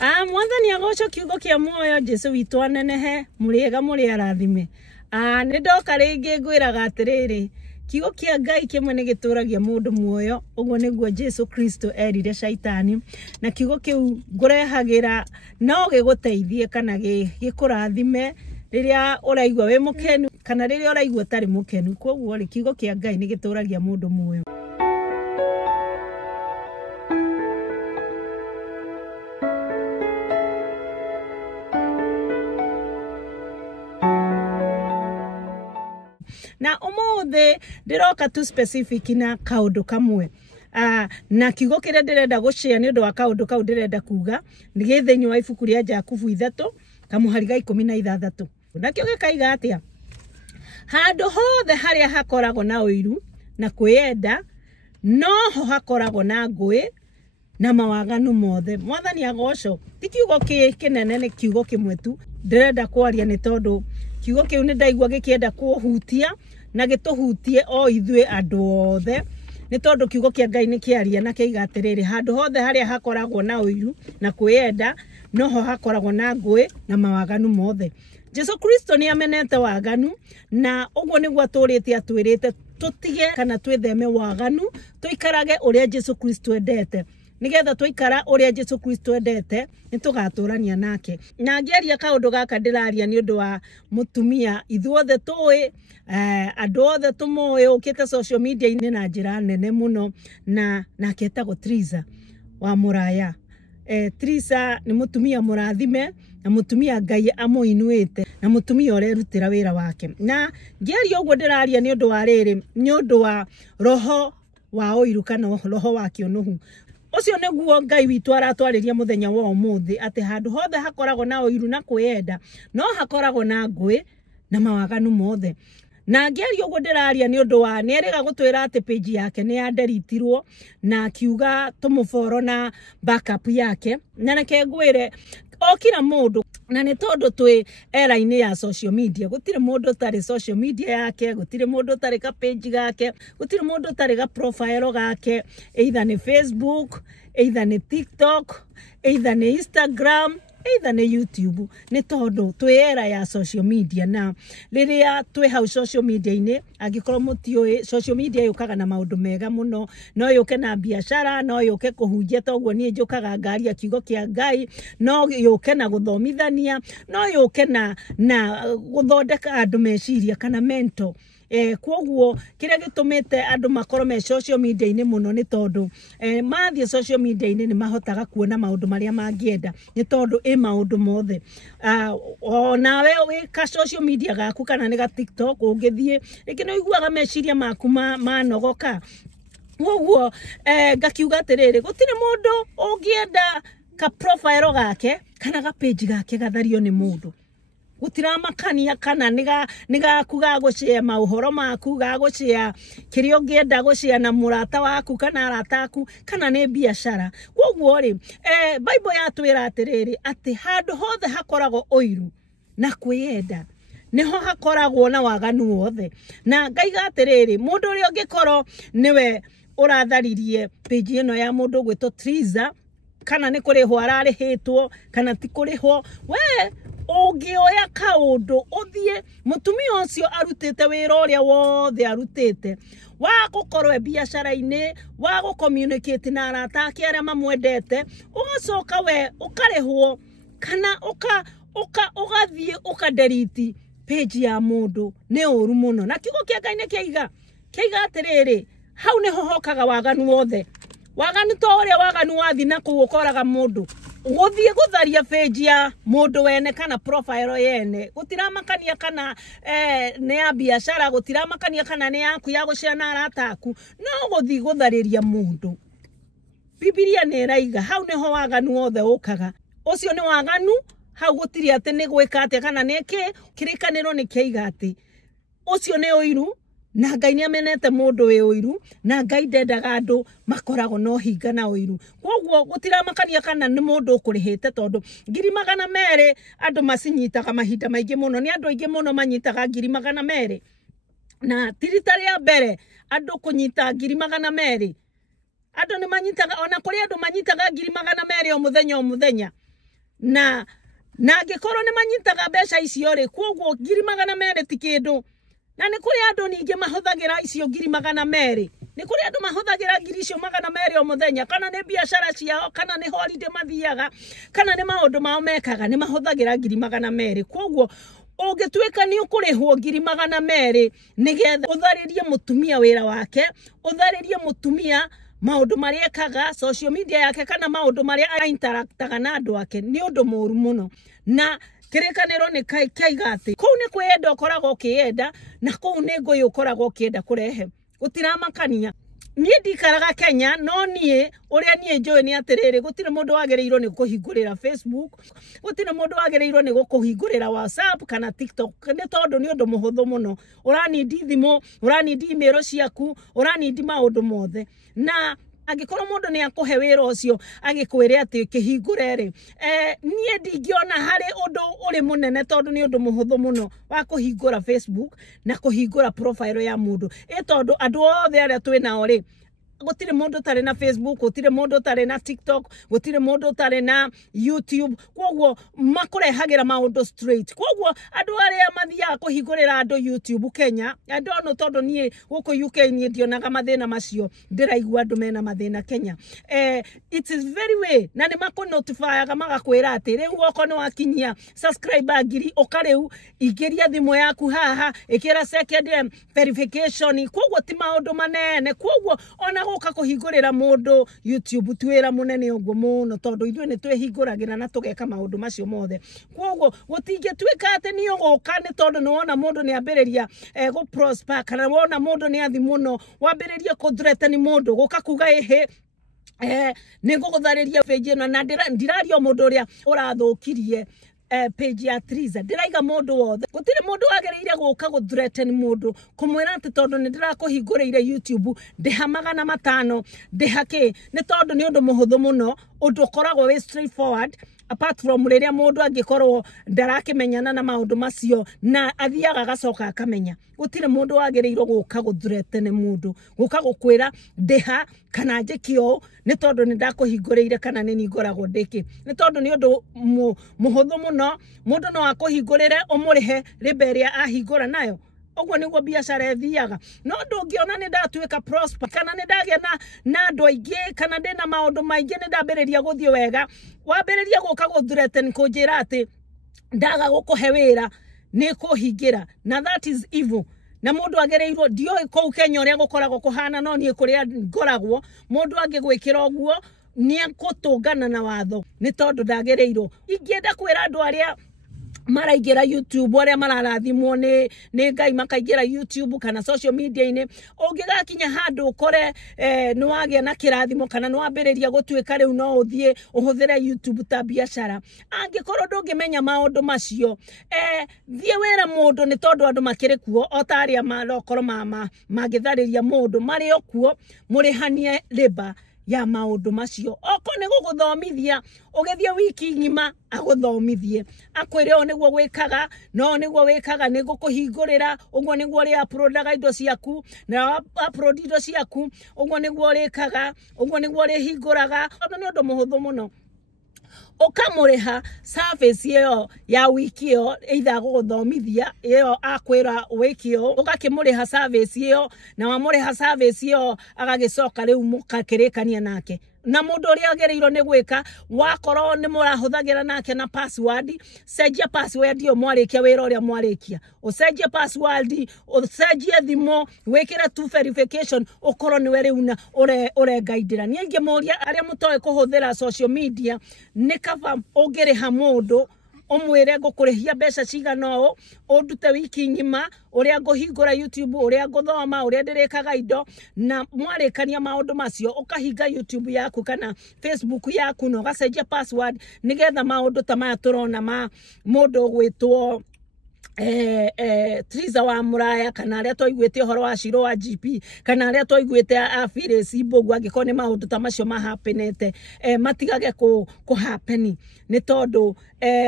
Mwathani agoco kiugo kia muoyo Jesu witu anenehe muriega muri arathime. Ni ndoka ringi ngwiraga atiriri kiugo kia Ngai kimwe ni gituragia mundu muoyo, uguo niguo Jesu Kristo erire shaitani, na kiugo kiu ngurehagira no giguteithie kana gikurathime riria uraigwa wi mukenu kana riria uraigwa tari mukenu. Koguo ri kiugo kia Ngai ni gituragia mundu muoyo. Na umuthe ndiroka tu specific na kaundu kamwe. Na kiugo kiria ndirenda gushare ni undu wa kaundu kau ndirenda kuga ni githenyi wa ibuku ria Jakubu 3 kamuhari ga 16. Na kio gikaiga atia handu hothe haria hakoragwo na uiru na kwiyenda noho hakoragwo na ngui na mawaganu mothe. Mwathani agoco ti kiugo kinene, ni kiugo kimwe tu ndirenda kwaria ni tondu kiugo kiu ni ndaigua gikienda kuhutia na gituhutie o ithue andu othe, ni tondu kiugo kia Ngai ni kiaria na kiiga atiriri handu hothe haria hakoragwo na uiru na kwiyenda noho hakoragwo na ngui na mawaganu mothe. Jesu Kristo ni amenete waganu, na uguo niguo aturitie atwirite tutige kana twitheme waganu, tuikarage uria Jesu Kristo endete. Nigetha tuikara uria Jesu Kristo endete ni tugaturania nake. Na ngiaria kaundu gaka ndiraria ni undu wa mutumia ithuothe tui andu othe tumuwe ukite social media ini na njira nene muno, na naketagwo Triza wa Muraya. Triza ni mutumia murathime na mutumia Ngai amuinuite na mutumia urerutira wira wake. Na ngiaria uguo ndiraria ni undu wa riri, ni undu wa roho wa uiru kana roho wa kionuhu. Ucio niguo Ngai witu aratwariria muthenya wa umuthi, ati handu hothe hakoragwo na uiru na kwiyenda no hakoragwo na ngui na mawaganu mothe. Na ngiaria uguo ndiraria ni undu wa neriga gutwira ati page yake ni ya deletirwo na kiuga tumuforo na backup yake, na nake ngwire o kila mundu, na ni tondu twi era-ini ya social media, gutire mundu tari social media yake, gutire mundu tari ka page gake, gutire mundu tari ga profile gake, either ni Facebook, either ni TikTok, either ni Instagram, either ni YouTube. Ni tondu twi era ya social media, na riria twi hau social media ini angikorwo mutioi social media yukaga na maundu mega muno, no yuke na biashara, no yuke kuhunjia toguo nie njukaga ngaria kiugo kia Ngai, no yuke na guthomithania, no yuke na guthondeka andu meciria kana mental. Koguo kiria gitumite andu makorwo me social media ini muno ni tondu mathie social media ini ni mahotaga kuona maundu maria mangienda, ni tondu maundu mothe. Nawe wi ka social media gaku kana ni ga TikTok ungithie iki no iguaga meciria maku manogoka. Koguo ngakiuga atiriri gutire mundu ungienda ka profile gake kana ga page gake gathario ni mundu. Gutira makania kana niga kuga gushare mauhoro maku, ga gushare kirio ngienda gushare na murata waku kana arata aku kana ni biashara. Koguo ri Bible yatwira atiriri ati handu hothe hakoragwo uiru na kwiyenda niho hakoragwo na waganu wothe. Na ngaiga atiriri mundu uri ungikorwo niwe uratharirie page ino ya mundu gwitwo Triza, kana ni kurihwo ararihitwo kana ti kurihwo, we ungioya kaundu uthie mutumia ucio arutite wira uria wothe arutite wa gukorwo biashara-ini, wa gu communicate na arata ake aria mamwendete, ugacoka we ukarihwo kana ugathie ukadelete page ya mundu. Ni uru muno, na kiugo kia Ngai ni kiiga atiriri hau niho hokaga waganu wothe. Waganu to uria waganu wathi na kuukoraga mundu guthie gutharia page ya mundu wene kana profile yene, gutira makania kana ne ya biashara, gutira makania kana ne yaku ya gushare na arata aku, no guthie guthariria mundu. Biblia ni raiga hau niho waganu wothe ukaga. Ucio ni waganu, hau gutiri ati ni gwika ati kana neki kirikaniro ni kiiga ati ucio ni uiru, na Ngai ni amenete mundu wi uiru, na Ngai ndendaga andu makoragwo no hinga na uiru. Koguo gutira makania kana ni mundu ukurihite, tondu 200,000 andu macinyitaga mahinda maingi muno, ni andu aingi muno manyitaga 200,000, na tirita ria mbere andu kunyita 200,000 andu ni manyitaga, ona kuri andu manyitaga 200,000 o muthenya na angikorwo ni manyitaga mbeca icio ri kwoguo 200,000 ti kindu na ni kuri andu ningi mahuthagira icio 200,000 ni kuri andu mahuthagira 200,000 o muthenya kana ni biashara ciao kana ni holiday mathiaga kana ni maundu mao mekaga ni mahuthagira 200,000 kwoguo ungituika ni ukurihwo 200,000 nigetha utharirie mutumia wira wake utharirie mutumia maundu maria ekaga social media yake kana maundu maria interactaga na andu ake ni undu muru muno na kirikaniro ni kaigati kou ni kwenda ukoragwo ukienda na kou ni ngui ukoragwo ukienda kurehe gutiramakania nie ndikaraga Kenya no nie uria nie njoe ni atiriri gutire mundu wagereirwo ni kuhingurira Facebook gutire mundu wagereirwo ni gukuhingurira WhatsApp kana TikTok ni tondu ni undu muhuthu muno uranidi thimo uranidi email ciaku uranidi maundu mothe na angikorwo mundu ni akuhe wira ucio agikwire ati kihingure ri nie ndingiona hari undu uri munene tondu ni undu muhuthu muno wa kuhingura Facebook na kuhingura profile ya mundu tondu andu othe aria twinao ri gutire mundu tare na Facebook gutire mundu tare na TikTok gutire mundu tare na YouTube kwoguo makurehagira maundu straight kwoguo andu aria mathia kuhingurira andu YouTube Kenya andu no tondu nie guku UK nie ndionaga mathina macio ndiraigua andu mena mathina Kenya it is very way na ni makunotifyaga magakwira ati riu goko no wakinyia subscriber ngiri ukariu igiria thimo yaku haha ikira second verification kwoguo ti maundu manene kwoguo ona guka kuhingurira mundu YouTube twira munene uguo muno tondu ithwe ni twihinguragira na tugeka maundu macio mothe kwoguo gutingituika ati ni uguka ni tondu ni wona mundu ni ambiriria go prosper kana wona mundu ni athi muno wambiriria ku threaten mundu guka kuga ehe ningo guthariria page no na ndirario mundu uria urathukirie page ya Triza ndiraiga mundu wothe gutire mundu wagereire guka go threaten mundu kumwira ati tondu ni ndirakuhingurire YouTube ndiha 500 ndihake ni tondu ni undu muhuthu muno undu koragwo we straightforward apart from riria mundu angikorwo ndarakimenyana na maundu macio na athiaga gacoka akamenya gutire mundu wagereire guka go threaten mundu guka gukwira ndiha kana njikio ni tondu ni ndakuhingurire kana ni ningoragwo ndiki ni tondu ni undu muhuthu muno mundu no akuhingurire umurihe riberia ahingura nayo ogwo niguo biashara ethiaga no ndungiona ni ndatuika prosper kana ni ndagia na andu aingi kana ndina maundu maingi ni ndambiriria guthio wega wambiriria guka guthreaten kunjira ati ndaga gukuhe wira ni kuhingira na that is evil na mundu agereirwo ndioi kou Kenya uria gukoragwo kuhana no nie kuria ngoragwo mundu angigwikira ogwo ni akutungana na watho ni tondu ndagereirwo ingienda kwira andu aria maraigira YouTube aria mararathimwo ni ngai makaigira YouTube kana social media ine ungigakinya handu ukore ni wagia na kirathimo kana ni wambiriria gutuika riu no uthie uhuthire YouTube ta biashara angikorwo ndungimenya maundu macio thie wera mundu ni tondu andu makiri kuo otaria marokoro magithariria mundu mari okuo murihanie riba ya maundu macio oko ni guguthomithia ugethia wiki ngima aguthomithie akwire o niguo gwikaga no niguo wikaga ni gukuhingurira uguo niguo ri uploadaga indo ciaku na upload indo ciaku uguo niguo rikaga uguo niguo ri hinguraga tondu ni undu muhuthu muno ukamuriha service iyo ya wiki iyo either guthomithia iyo akwira wiki iyo ukakimuriha service iyo na wamuriha service iyo agagicoka riu mukakirikania nake na mundu uri agereirwo ni gwika wakoro ni murahuthagira nake na password cenjia password iyo mwarikia wira uria mwarikia ucenjia password ucenjia thimo wikira two verification ukoro ni weri una ure guidera ni ingi muria aria mutoe kuhuthira social media ni kaba ugiriha mundu umwire ngukurihia mbeca cigano udute wiki ngima uria nguhingura YouTube uria nguthoma uria ndirikaga indo na mwarikania maundu macio ukahinga YouTube yaku kana Facebook yaku no gacenjia password nigetha maundu ta maya turona ma mundu gwitwo Triza wa Muraya kana aria toiguite horo wa Shiro wa GP kana aria toiguite afire Simbogu angikone maundu ta macio mahapenete matigage ku happen ni tondu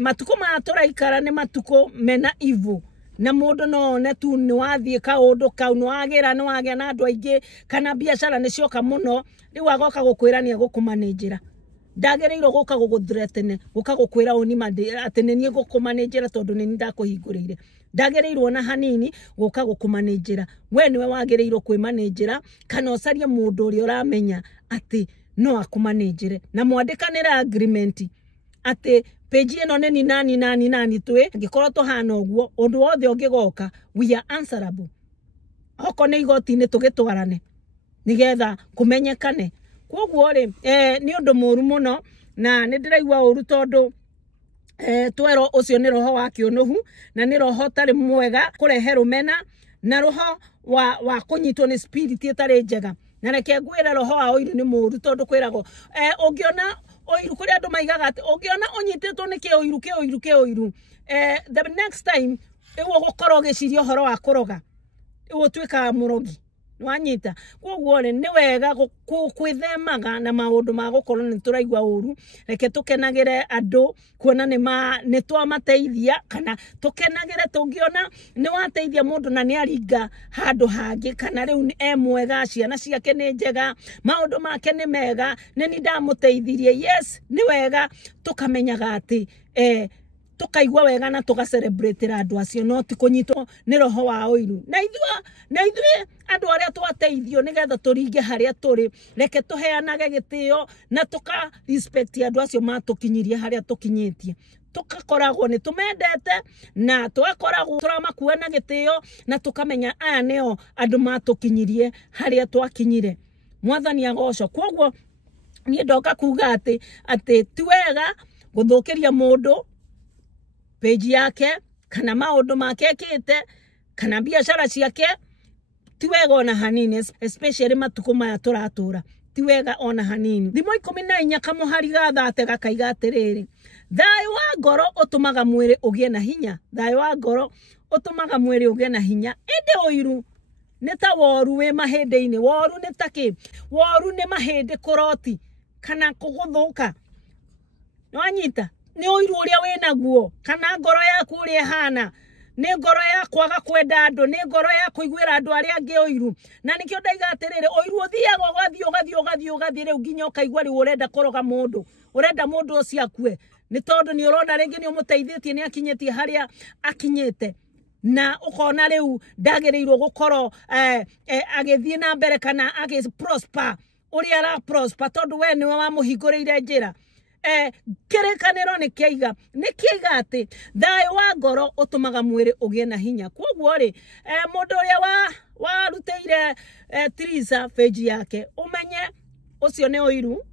matuko ma turaikara ni matuko mena evil na mundu no ne tu ni wathie kaundu kau no agira no agia na andu aingi kana biashara ni cioka muno riu agoka gukwirania gukumanejera ndagereiro guka guguthira tene guka gukwira oni mande atene nie gukumanejera tondu ni ndakuhingurire ndagereirwo na hanini guka gukumanejera we niwe wagereirwo kwimanejera kana ocarie mundu uri uramenya ati no akumanejere na mwandikanira agreement ati page ino ni nani twe ngikorwo tuhana uguo undu wothe ungigoka we are answerable oko ni igoti-ini tugitwarane nigetha kumenyekane koguo ri ni undu muru muno na ni ndiraigua uru tondu twero ucio ni roho wa kiunuhu na ni roho tari mwega kurehe rumena na roho wa kunyitwo ni spirit itari njega na reke ngwira roho wa oiru ni muru tondu kwirago ungiona oiru kuri andu maigaga ati ungiona unyititwo ni kioiru the next time iwo gukorwo giciria horo wa kuroga iwo twika murogi wanyita koguo ni wega kwithemaga na maundu ma gukorwo ni turaigwa uru reke tukenagire andu kuona ni twamateithia kana tukenagire tungiona ni wateithia mundu na ni aringa handu hangi kana riu ni mwega ciana ciake ni njega maundu make ni mega ni ndamuteithirie yes ni wega tukamenyaga ati tukaigwa wega na tuga celebrate andu acio no ti kunyitwo ni roho wa oiru na ithue andu aria twateithio nigetha turinge haria turi reke tuheanage gitio na tuka respect andu acio matukinyirie haria tukinyitie tukakoragwo ni tumendete na tugakoragwo turamakuwa na gitio na tukamenya aya nio andu matukinyirie haria twakinyire mwathani agoco koguo ni ndoka kuga ati ti wega guthukiria mundu page yake kana maundu make kite kana biashara ciake ti wega ona hanini especially matuko maya turatura ti wega ona hanini thimo 14 kamuhari gathate gakaiga atiriri thayo wa ngoro utumaga mwiri ugie na hinya thayo wa ngoro utumaga mwiri ugie na hinya ende oiru neta woru we mahende-ini woru netaki woru ne mahende kuroti kana kuguthuka nwanyita ni oiru uria winaguo kana ngoro yaku uri hana ni ngoro ya kwaga kwenda andu ni ngoro ya kuigwira andu aria angi oiru na nikio ndaiga atiriri oiru uthiaga ugathie riu nginya ukaigwa riu urenda kuroga mundu urenda mundu ucio akue ni tondu ni urona ringi ni umuteithĩtie ni akinyetie haria akinyete na ukona riu ndagereirwo gukoro agithie na mbere kana agi prosper uri ara prosper tondu we ni wa muhingũrĩire njira kerekanero ni kiaiga ati thayo wa ngoro utumaga mwiri ugie na hinya koguo ri mundu uria waruteire Teresa page yake umenye ucio ni oiru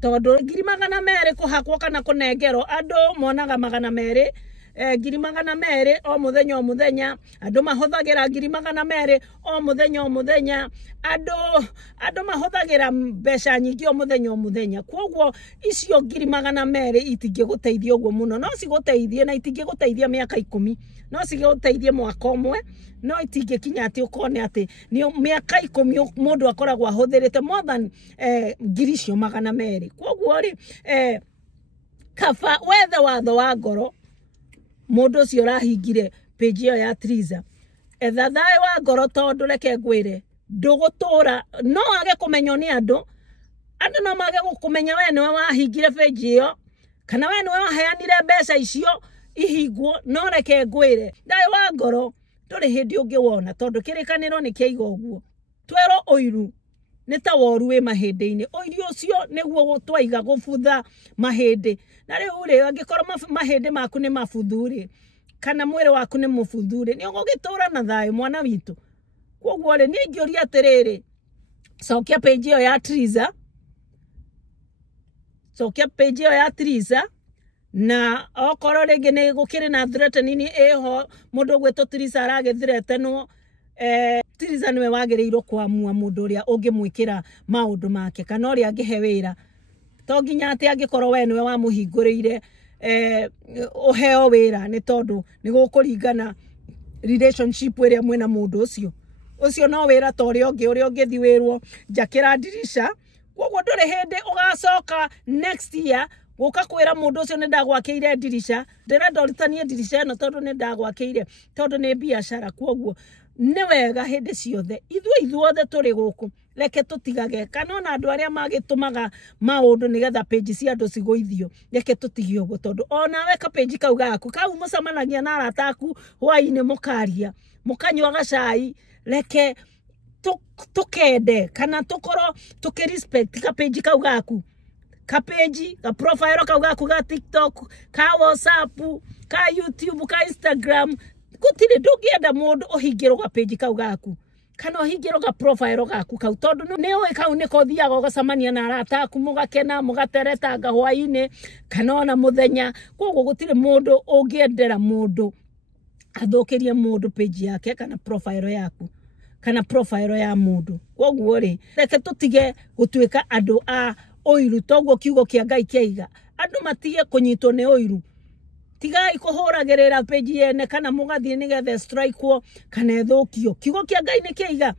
tondu 200 kuhakwo kana kunengerwo andu monaga 200 200 o muthenya andu mahothagira 200 o muthenya andu mahothagira mbeca nyingi o muthenya koguo icio 200 itingiguteithia uguo muno no ciguteithie na itingiguteithia miaka 10 no ciguteithie mwaka umwe no itingikinya ati ukone ati ni miaka 10 mundu akoragwo ahuthirite more than 200 koguo ri kaba wethe watho wa ngoro mundu ucio rahingire page yo ya Teresa etha thayo wa ngoro tondu reke ngwire ndugutura no age kumenyo ni andu no mage gukumenya we niwe wahingire page yo kana we niwe waheanire mbeca icio ihingwo no reke ngwire thayo wa ngoro nduri hindi ungiwona tondu kirikaniro ni kiaiga uguo twero oiru ni ta woru we mahindi-ini oiru ucio niguo gutwaiga gubutha mahindi na riu ri angikorwo mahindi maku ni mabuthuri kana mwiri waku ni mubuthuri ni ugitura na thayo mwana witu koguo ri ni ngioria atiriri cokia page yo ya Teresa na okorwo ringi ni gukiri na threatening eho mundu gwetwo Teresa aragithretenwo Teresa niwe wagereirwo kwamua mundu uria ungimwikira maundu make kana uria angihe wira to nginya ati angikorwo we niwe wamuhingũrĩire uheo wira ni tondu ni gukuringana relationship iria mwena mundu ucio no wira to uria ungithi wirwo njakira dirisha koguo nduri hindi ugacoka next year guka kwira mundu ucio ni ndagwakiire dirisha ndirenda uritanie dirisha no tondu ni ndagwakiire tondu ni biashara koguo ni wega hindi ciothe ithuothe turi guku reke tutigage kana ona andu aria magitumaga maundu nigetha page cia andu ciguithio reke tutige uguo tondu ona we ka page kau gaku kau mucamanagia na arata aku hwaini mukaria mukanywa cai reke tukende kana tukoro tukirespect ka page kau gaku ka page ka profile kau gaku ga TikTok ka WhatsApp ka YouTube ka Instagram gutire ndungienda mundu uhingirwo ga page kau gaku kana uhingirwo ga profile gaku kau tondu ni oe kau niko thiaga ugacamania na arata aku mugakena mugatereta hwaini kana ona muthenya koguo gutire mundu ungiendera mundu athukirie mundu page yake kana profile yaku kana profile ya mundu koguo ri reke tutige gutuika andu a oiru toguo kiugo kia Ngai kiaiga andu matige kunyitwo ni oiru tigai kuhuragirira page yene kana mugathie nigethe strike wo kana ethukio kiugo kia Ngai ni kiaiga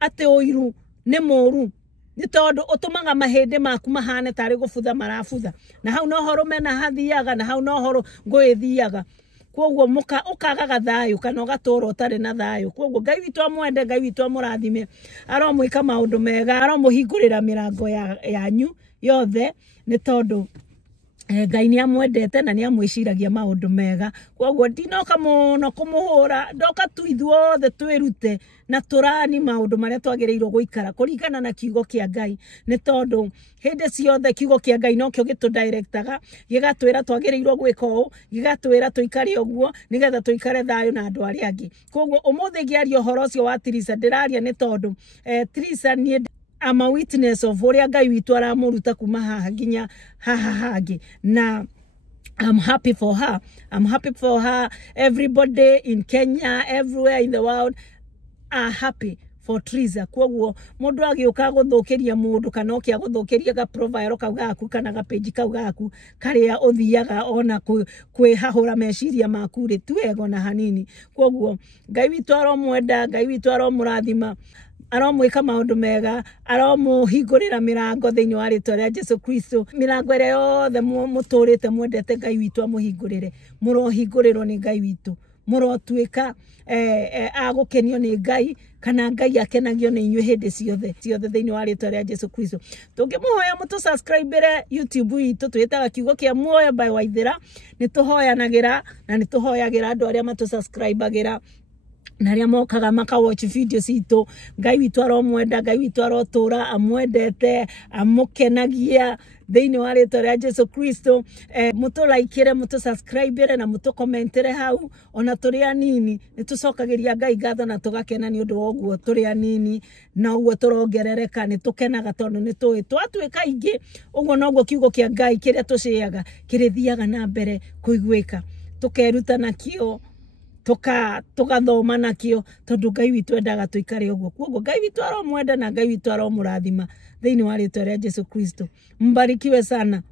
ate oiru ni muru ni tondu utumaga mahinde maku mahane tari gubutha marabutha na hau no horo mena hathiaga na hau no horo ngwithiaga koguo ukagaga thayo kana ugatura utari na thayo koguo Ngai witu amwende Ngai witu amurathime aromwika maundu mega aromuhingurira mirango yanyu yothe ni tondu Ngai ni amwendete na ni amwiciragia maundu mega koguo ndinoka muno kumuhura ndoka tu ithuothe twirute na turani maundu maria twagireirwo guikara kuringana na kiugo kia Ngai ni tondu hindi ciothe kiugo kia Ngai no kio gitu directaga gigatwira twagireirwo gwika uu gigatwira tuikare uguo nigetha tuikare thayo na andu aria angi koguo umuthi ngiaria uhoro ucio wa Teresa ndiraria ni tondu Teresa ni I'm a witness of uria Ngai witu aramuruta kuma haha nginya haha hangi na I'm happy for her. I'm happy for her. Everybody in Kenya, everywhere in the world are happy for Teresa. Koguo mundu agiuka guthukiria mundu kana okia guthukiria ga profile kau gaku kana ga page kau gaku karia uthiaga ona kwihahura meciria maku ri tuego na hanini. Koguo Ngai witu aromwenda, Ngai witu aromurathima aromwika maundu mega aromuhingurira mirango thiini wa ritwa ria Jesu Kristo mirango ria yothe muturite mwendete Ngai witu amuhingurire murohingurirwo ni Ngai witu murotuika agukenio ni Ngai kana Ngai akenagio ni inyue hindi ciothe thiini wa ritwa ria Jesu Kristo tungimuhoya mutu subscribe YouTube itu twitaga kiugo kia muoyo by Waithira nituhoyanagira na nituhoyagira andu aria matu subscribeagira na ria mokaga maka watch videos itu Ngai witu aromwenda Ngai witu arotura amwendete amukenagia thiini wa ritwa ria Jesu Kristo mutu like mutu subscribe na mutu comment hau ona turi anini nitucokagiria Ngai ngatho na tugakena ni undu woguo turi anini na uguo turongerereka nitukenaga tondu nitui twatuika ingi uguo noguo kiugo kia Ngai kiria tuciaga kirithiaga na mbere kuiguika tukeruta nakio tugathoma nakio tondu Ngai witu endaga tuikare uguo koguo Ngai witu aromwenda na Ngai witu aromurathima thiini wa ritwa ria Jesu Kristo mbarikiwe sana.